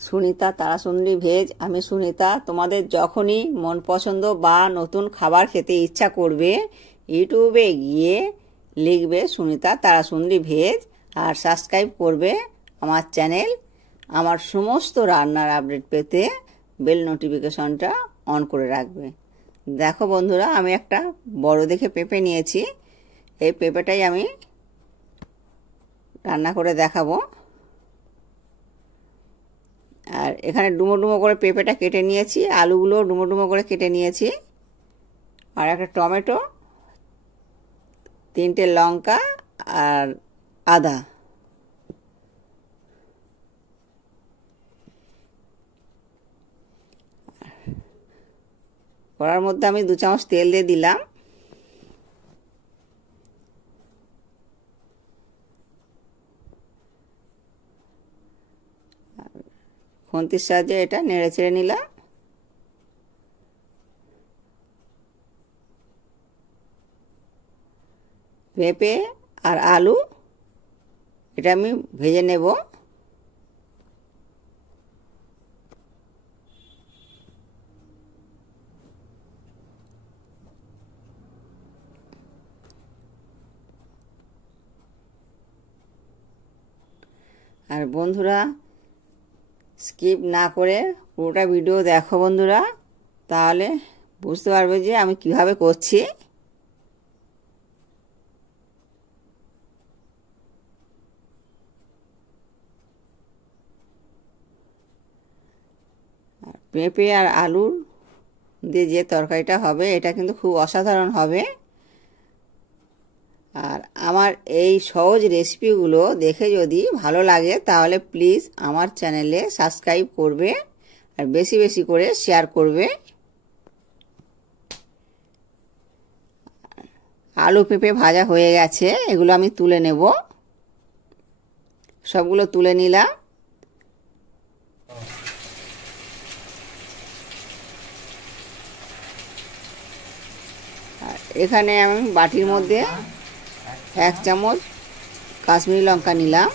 Sunita Tarasundari veg. আমি সুনিতা। তোমাদের যখনই মন পছন্দ বা নতুন খাবার খেতে ইচ্ছা করবে, ইউটিউবে গিয়ে লিখবে সুনিতা তারাসুন্দরী ভেজ আর সাবস্ক্রাইব করবে আমার চ্যানেল। আমার সমস্ত রান্নার আপডেট পেতে বেল নোটিফিকেশনটা অন করে রাখবে। দেখো বন্ধুরা, আমি একটা বড় দেখে পেঁপে নিয়েছি। এই পেঁপেটাই আমি রান্না করে দেখাবো। আর এখানে ডুমো ডুমো করে পেঁপেটা কেটে নিয়েছি, আলুগুলো ডুমো ডুমো করে কেটে নিয়েছি, আর একটা টমেটো, 3টে লঙ্কা আর আদা। কড়ার মধ্যে আমি 2 চামচ তেল দিয়ে দিলাম। খুন্তির সাহায্যে এটা নেড়ে চেড়ে নিলাম। পেঁপে আর আলু এটা আমি ভেজে নেব। আর বন্ধুরা, স্কিপ না করে পুরোটা ভিডিও দেখো বন্ধুরা, তাহলে বুঝতে পারবে যে আমি কিভাবে করছি। পেঁপে আর আলুর দিয়ে যে তরকারিটা হবে এটা কিন্তু খুব অসাধারণ হবে। আর আমার এই সহজ রেসিপিগুলো দেখে যদি ভালো লাগে তাহলে প্লিজ আমার চ্যানেলে সাবস্ক্রাইব করবে আর বেশি বেশি করে শেয়ার করবে। আলু পেঁপে ভাজা হয়ে গেছে, এগুলো আমি তুলে নেব। সবগুলো তুলে নিলাম। আর এখানে আমি বাটির মধ্যে 1 চামচ কাশ্মীরি লঙ্কা নিলাম,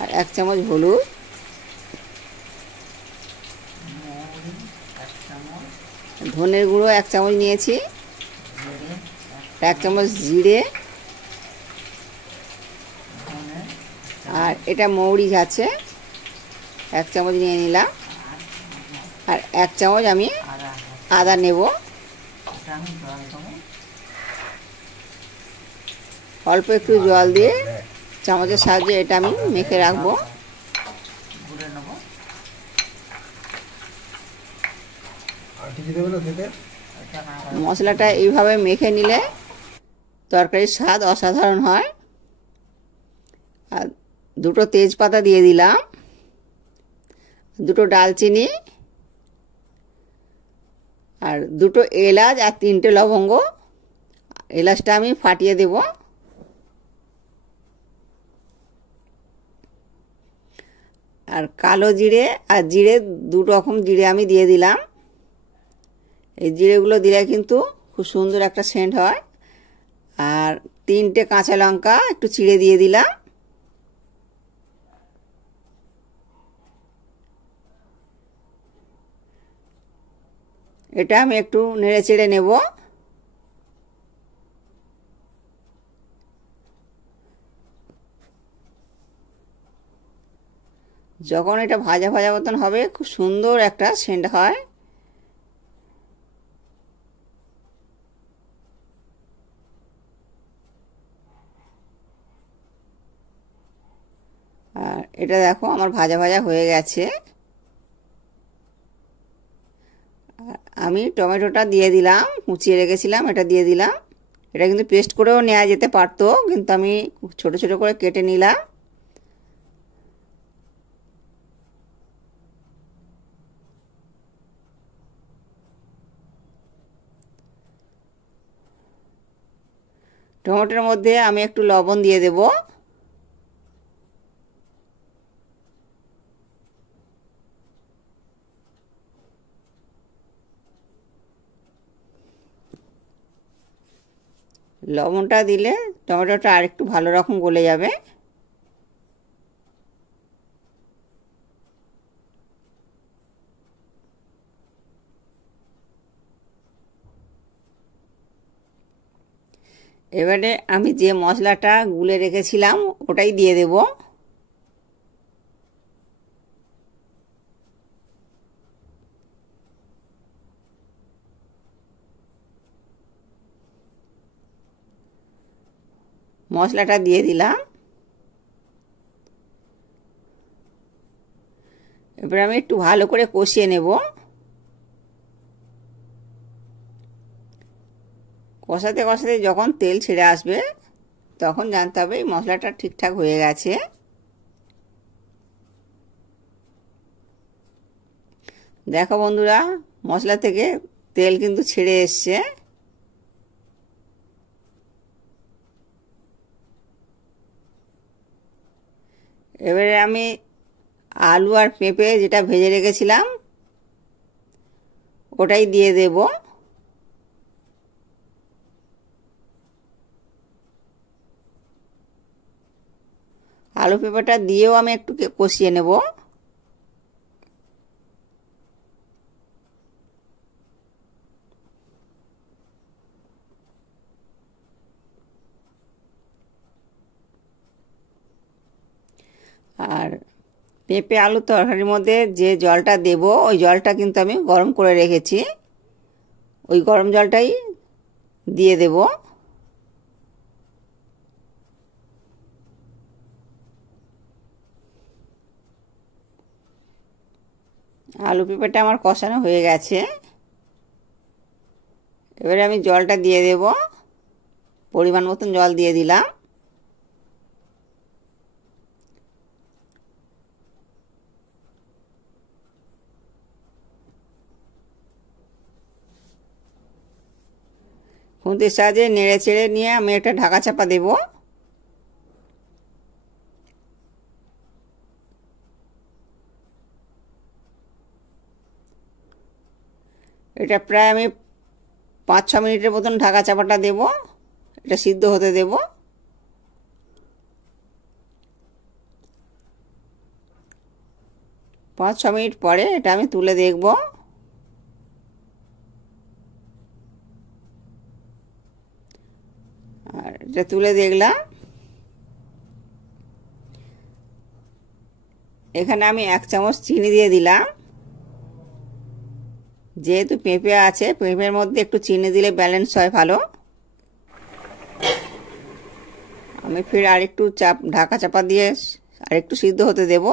আর 1 চামচ হলুদ, ধনের গুঁড়ো 1 চামচ নিয়েছি, 1 চামচ জিরে, আর এটা মৌরি আছে 1 চামচ নিয়ে নিলাম, আর 1 চামচ আমি আদা নেব। অল্প একটু জল দিয়ে চামচের সাহায্যে এটা আমি মেখে রাখবো। মশলাটা এইভাবে মেখে নিলে তরকারির স্বাদ অসাধারণ হয়। আর 2টো তেজপাতা দিয়ে দিলাম, 2টো ডালচিনি, আর 2টো এলাচ আর 3টে লবঙ্গ। এলাচটা আমি ফাটিয়ে দেব। আর কালো জিরে আর জিরে 2 রকম জিরে আমি দিয়ে দিলাম। এই জিরেগুলো দিলে কিন্তু খুব সুন্দর একটা সেন্ট হয়। আর 3টে কাঁচা লঙ্কা একটু চিড়ে দিয়ে দিলাম। এটা আমি একটু নেড়ে চেড়ে নেব। যখন এটা ভাজা ভাজা মতন হবে খুব সুন্দর একটা সেন্ট হয়। আর এটা দেখো আমার ভাজা ভাজা হয়ে গেছে। আমি টমেটোটা দিয়ে দিলাম, কুচিয়ে রেখেছিলাম, এটা দিয়ে দিলাম। এটা কিন্তু পেস্ট করেও নেওয়া যেতে পারতো, কিন্তু আমি ছোট ছোট করে কেটে নিলাম। টমেটোর মধ্যে আমি একটু লবণ দিয়ে দেব। লবণটা দিলে টমেটোটা আরেকটু ভালো রকম গলে যাবে। এবারে আমি যে মশলাটা গুলে রেখেছিলাম ওটাই দিয়ে দেব। মশলাটা দিয়ে দিলাম। এবার আমি একটু ভালো করে কষিয়ে নেব। কষাতে কষাতে যখন তেল ছেড়ে আসবে তখন জানতে হবে এই মশলাটা ঠিকঠাক হয়ে গেছে। দেখো বন্ধুরা, মশলা থেকে তেল কিন্তু ছেড়ে এসছে। এবারে আমি আলু আর পেঁপে যেটা ভেজে রেখেছিলাম ওটাই দিয়ে দেব। আলু পেঁপেটা দিয়েও আমি একটু কষিয়ে নেব। আর পেঁপে আলু তরকারির মধ্যে যে জলটা দেব ওই জলটা কিন্তু আমি গরম করে রেখেছি, ওই গরম জলটাই দিয়ে দেব। আলু পেঁপেটা আমার কষানো হয়ে গেছে। এবারে আমি জলটা দিয়ে দেব, পরিমাণ মতন জল দিয়ে দিলাম। খুন্তির সাহায্যে নেড়ে চেড়ে নিয়ে আমি একটা ঢাকা চাপা দেব। এটা প্রায় আমি 5-6 মিনিটের মতন ঢাকা চাপাটা দেব, এটা সিদ্ধ হতে দেব। পাঁচ ছ মিনিট পরে এটা আমি তুলে দেখব। আর এটা তুলে দেখলাম। এখানে আমি 1 চামচ চিনি দিয়ে দিলাম। যেহেতু পেঁপে আছে, পেঁপের মধ্যে একটু চিনি দিলে ব্যালেন্স হয় ভালো। আমি ফির আরেকটু ঢাকা চাপা দিয়ে আরেকটু সিদ্ধ হতে দেব।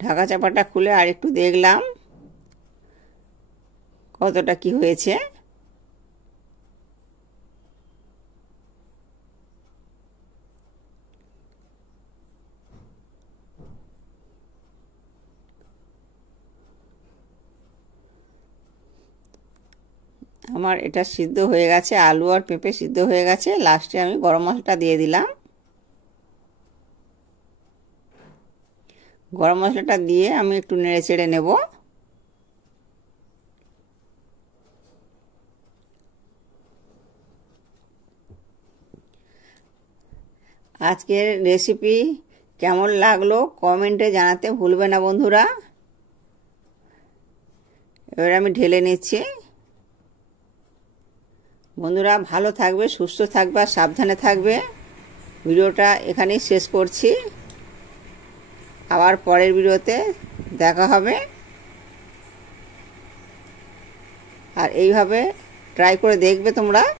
ঢাকা চাপাটা খুলে আরেকটু দেখলাম কতটা কি হয়েছে। আমার এটা সিদ্ধ হয়ে গেছে, আলু আর পেঁপে সিদ্ধ হয়ে গেছে। লাস্টে আমি গরম মশলাটা দিয়ে দিলাম। গরম মশলাটা দিয়ে আমি একটু নেড়ে চেড়ে নেব। আজকের রেসিপি কেমন লাগলো কমেন্টে জানাতে ভুলবে না বন্ধুরা। এবার আমি ঢেলে নিচ্ছি। বন্ধুরা ভালো থাকবে, সুস্থ থাকবে আর সাবধানে থাকবে। ভিডিওটা এখানেই শেষ করছি। আবার পরের ভিডিওতে দেখা হবে। আর এইভাবে ট্রাই করে দেখবে তোমরা।